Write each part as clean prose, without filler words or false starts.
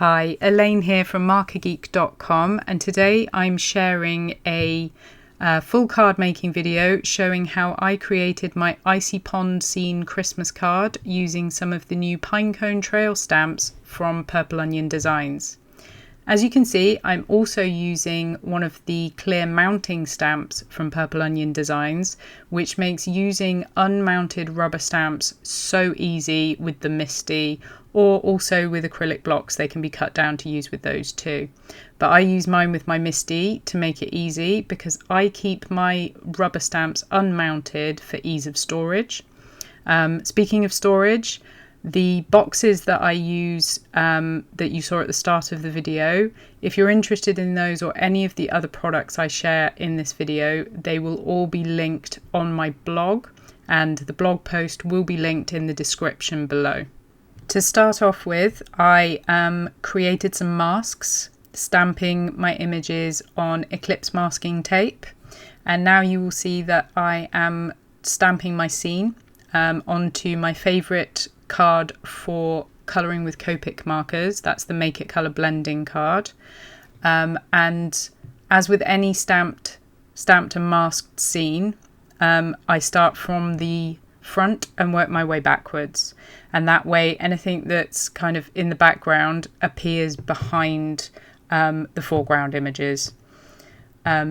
Hi, Elaine here from markergeek.com, and today I'm sharing a full card making video showing how I created my Icy Pond Scene Christmas card using some of the new Pinecone Trail stamps from Purple Onion Designs. As you can see, I'm also using one of the clear mounting stamps from Purple Onion Designs, which makes using unmounted rubber stamps so easy with the MISTI, or also with acrylic blocks. They can be cut down to use with those too. But I use mine with my MISTI to make it easy because I keep my rubber stamps unmounted for ease of storage. Speaking of storage, the boxes that I use that you saw at the start of the video, if you're interested in those or any of the other products I share in this video, they will all be linked on my blog, and the blog post will be linked in the description below. To start off with, I created some masks, stamping my images on Eclipse masking tape, and now you will see that I am stamping my scene onto my favourite card for colouring with Copic markers. That's the Make It Colour blending card, and as with any stamped and masked scene, I start from the front and work my way backwards, and that way anything that's kind of in the background appears behind the foreground images.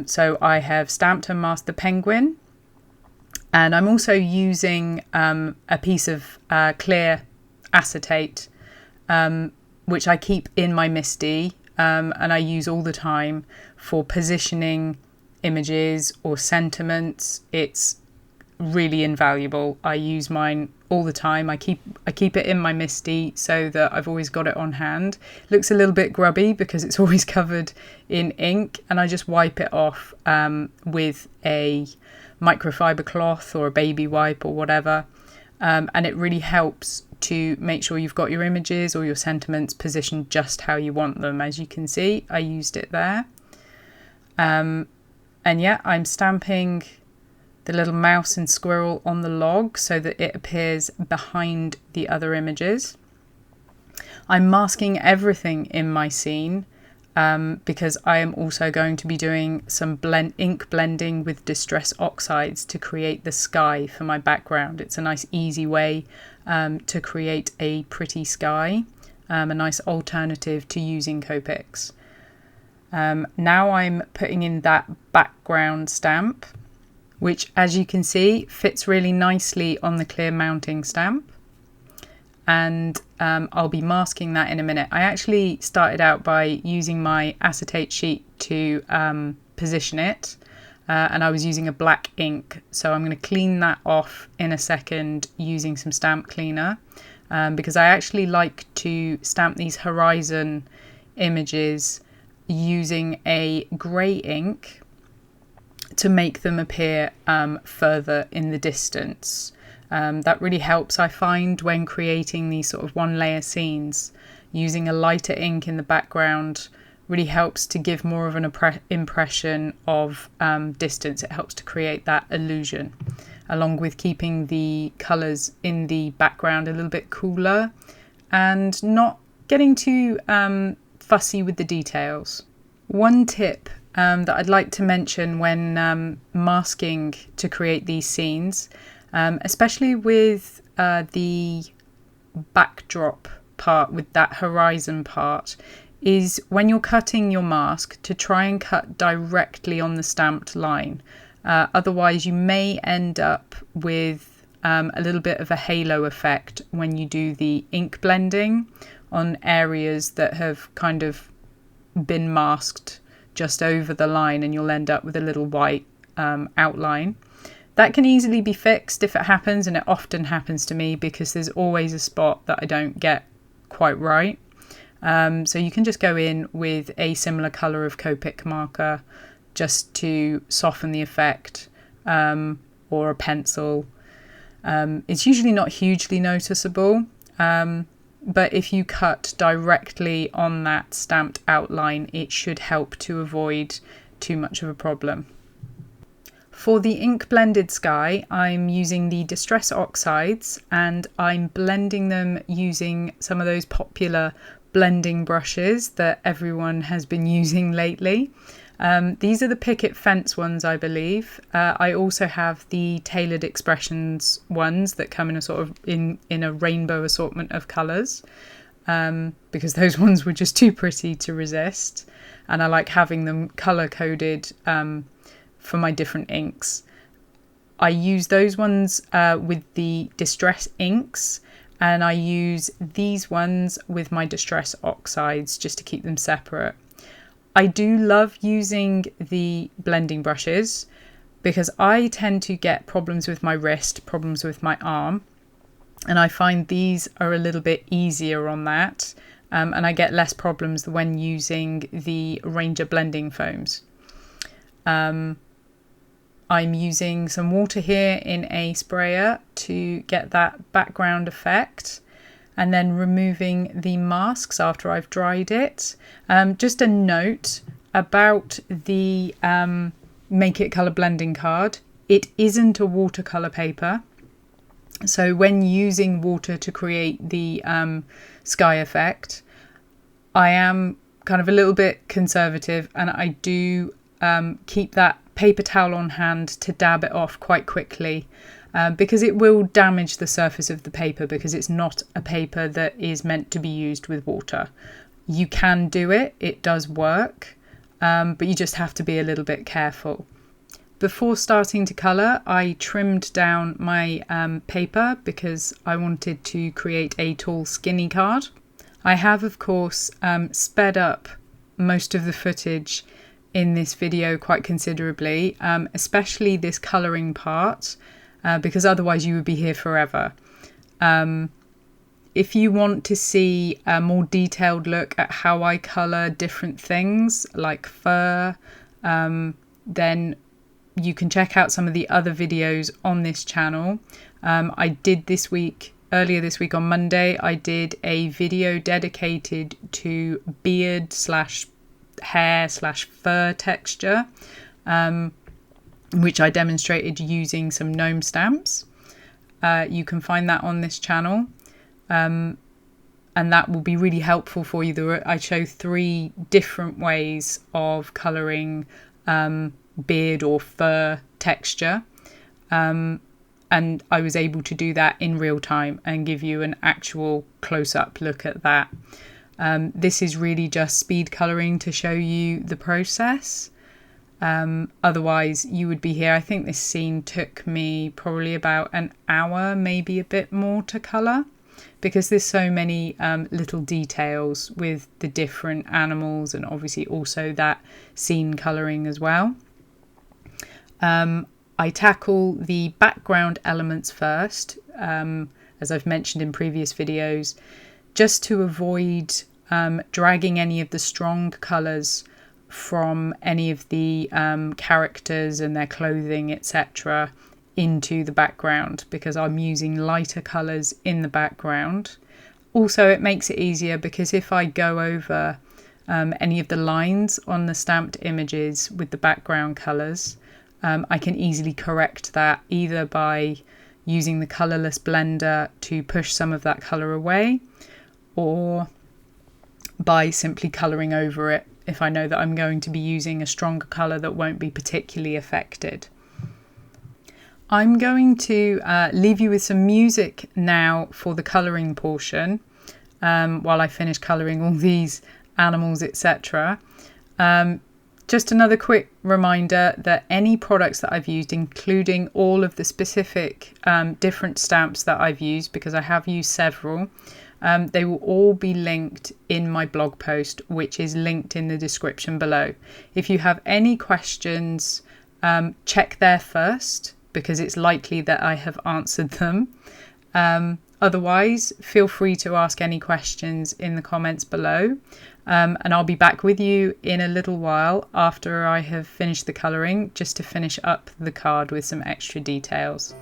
So I have stamped and masked the penguin, and I'm also using a piece of clear acetate, which I keep in my MISTI, and I use all the time for positioning images or sentiments. It's really invaluable. I use mine all the time. I keep it in my MISTI so that I've always got it on hand. It looks a little bit grubby because it's always covered in ink, and I just wipe it off with a microfiber cloth or a baby wipe or whatever, and it really helps to make sure you've got your images or your sentiments positioned just how you want them. As you can see, I used it there, and yeah, I'm stamping the little mouse and squirrel on the log so that it appears behind the other images. I'm masking everything in my scene because I am also going to be doing some ink blending with distress oxides to create the sky for my background. It's a nice easy way to create a pretty sky, a nice alternative to using Copics. Now I'm putting in that background stamp, which, as you can see, fits really nicely on the clear mounting stamp, and I'll be masking that in a minute. I actually started out by using my acetate sheet to position it, and I was using a black ink, so I'm going to clean that off in a second using some stamp cleaner, because I actually like to stamp these horizon images using a grey ink to make them appear further in the distance. That really helps, I find, when creating these sort of one layer scenes. Using a lighter ink in the background really helps to give more of an impression of distance. It helps to create that illusion, along with keeping the colours in the background a little bit cooler and not getting too fussy with the details. One tip that I'd like to mention when masking to create these scenes, especially with the backdrop part, with that horizon part, is when you're cutting your mask to try and cut directly on the stamped line. Otherwise you may end up with a little bit of a halo effect when you do the ink blending on areas that have kind of been masked just over the line, and you'll end up with a little white outline. That can easily be fixed if it happens, and it often happens to me because there's always a spot that I don't get quite right. So you can just go in with a similar colour of Copic marker just to soften the effect, or a pencil. It's usually not hugely noticeable, but if you cut directly on that stamped outline, it should help to avoid too much of a problem. For the ink blended sky, I'm using the Distress Oxides, and I'm blending them using some of those popular blending brushes that everyone has been using lately. These are the picket fence ones, I believe. I also have the Tailored Expressions ones that come in a sort of in a rainbow assortment of colours, because those ones were just too pretty to resist, and I like having them colour coded for my different inks. I use those ones with the Distress inks, and I use these ones with my Distress oxides just to keep them separate. I do love using the blending brushes because I tend to get problems with my wrist, problems with my arm, and I find these are a little bit easier on that, and I get less problems when using the Ranger blending foams. I'm using some water here in a sprayer to get that background effect, and then removing the masks after I've dried it. Just a note about the Make It Colour blending card. It isn't a watercolour paper. So when using water to create the sky effect, I am kind of a little bit conservative, and I do keep that paper towel on hand to dab it off quite quickly, because it will damage the surface of the paper, because it's not a paper that is meant to be used with water. You can do it, it does work, but you just have to be a little bit careful. Before starting to colour, I trimmed down my paper because I wanted to create a tall, skinny card. I have, of course, sped up most of the footage in this video quite considerably, especially this colouring part, because otherwise you would be here forever. If you want to see a more detailed look at how I colour different things like fur, then you can check out some of the other videos on this channel. I did earlier this week on Monday, I did a video dedicated to beard / hair / fur texture, which I demonstrated using some gnome stamps. You can find that on this channel, and that will be really helpful for you. I show 3 different ways of colouring beard or fur texture, and I was able to do that in real time and give you an actual close-up look at that. This is really just speed colouring to show you the process. Otherwise you would be here. I think this scene took me probably about an hour, maybe a bit more to colour, because there's so many little details with the different animals, and obviously also that scene colouring as well. I tackle the background elements first, as I've mentioned in previous videos, just to avoid dragging any of the strong colours from any of the characters and their clothing, etc., into the background, because I'm using lighter colours in the background. Also, it makes it easier because if I go over any of the lines on the stamped images with the background colours, I can easily correct that either by using the colourless blender to push some of that colour away, or by simply colouring over it if I know that I'm going to be using a stronger colour that won't be particularly affected. I'm going to leave you with some music now for the colouring portion, while I finish colouring all these animals, etc. Just another quick reminder that any products that I've used, including all of the specific different stamps that I've used, because I have used several, they will all be linked in my blog post, which is linked in the description below. If you have any questions, check there first, because it's likely that I have answered them. Otherwise, feel free to ask any questions in the comments below. And I'll be back with you in a little while after I have finished the colouring, just to finish up the card with some extra details.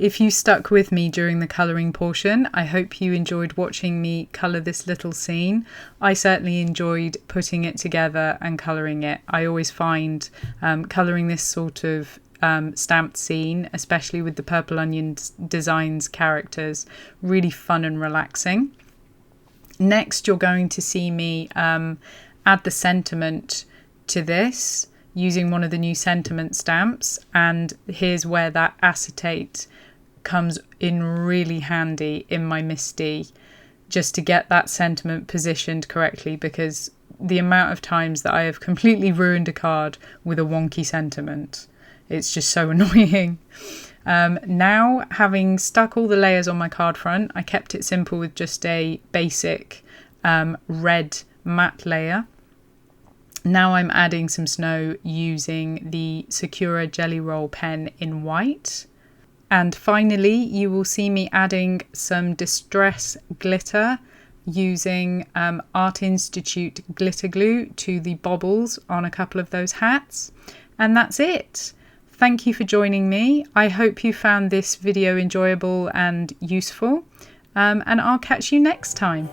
If you stuck with me during the colouring portion, I hope you enjoyed watching me colour this little scene. I certainly enjoyed putting it together and colouring it. I always find colouring this sort of stamped scene, especially with the Purple Onion Designs characters, really fun and relaxing. Next, you're going to see me add the sentiment to this using one of the new sentiment stamps, and here's where that acetate comes in really handy in my Misty, just to get that sentiment positioned correctly, because the amount of times that I have completely ruined a card with a wonky sentiment, it's just so annoying. Now, having stuck all the layers on my card front, I kept it simple with just a basic red matte layer. Now I'm adding some snow using the Sakura Jelly Roll pen in white. And finally, you will see me adding some distress glitter using Art Institute glitter glue to the bobbles on a couple of those hats. And that's it. Thank you for joining me. I hope you found this video enjoyable and useful. And I'll catch you next time.